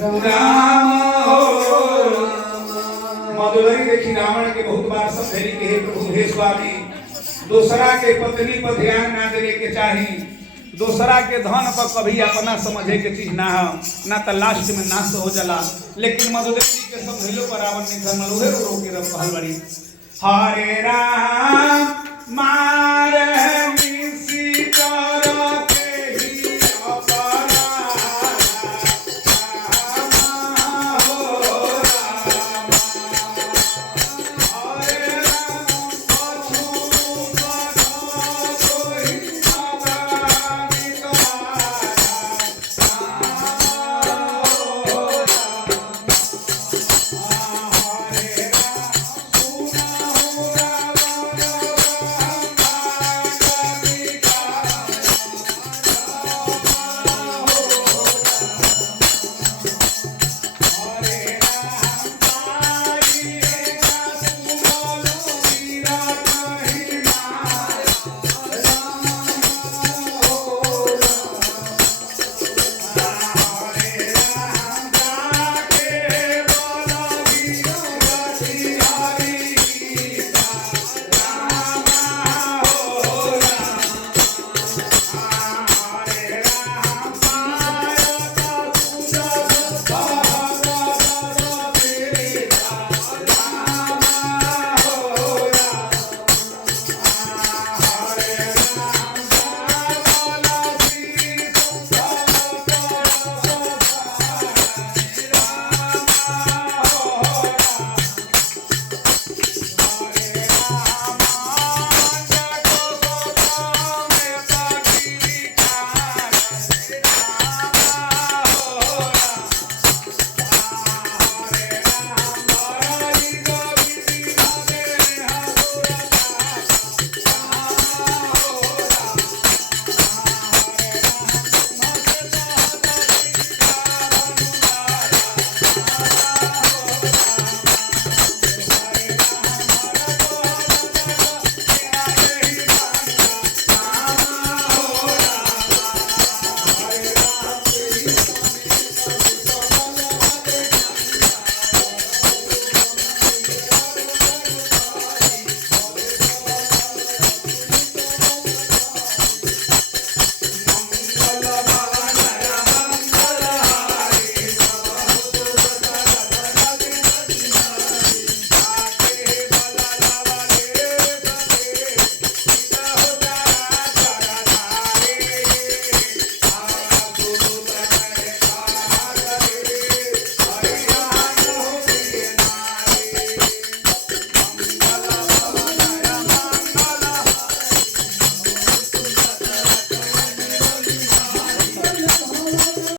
राम हो। मधुलरी देखी रावण के बहुत बार समझेली के हे प्रभु हे स्वामी दूसरा के पत्नी पर ध्यान ना देने के चाहिए, दूसरा के धन पर कभी अपना समझे के चीज ना हो ना तो लास्ट में नाश हो जाला। लेकिन मधुदेवी के समझेलो पर रावण ने धर्म लोहे रो के रखल बड़ी। हरे राम मारे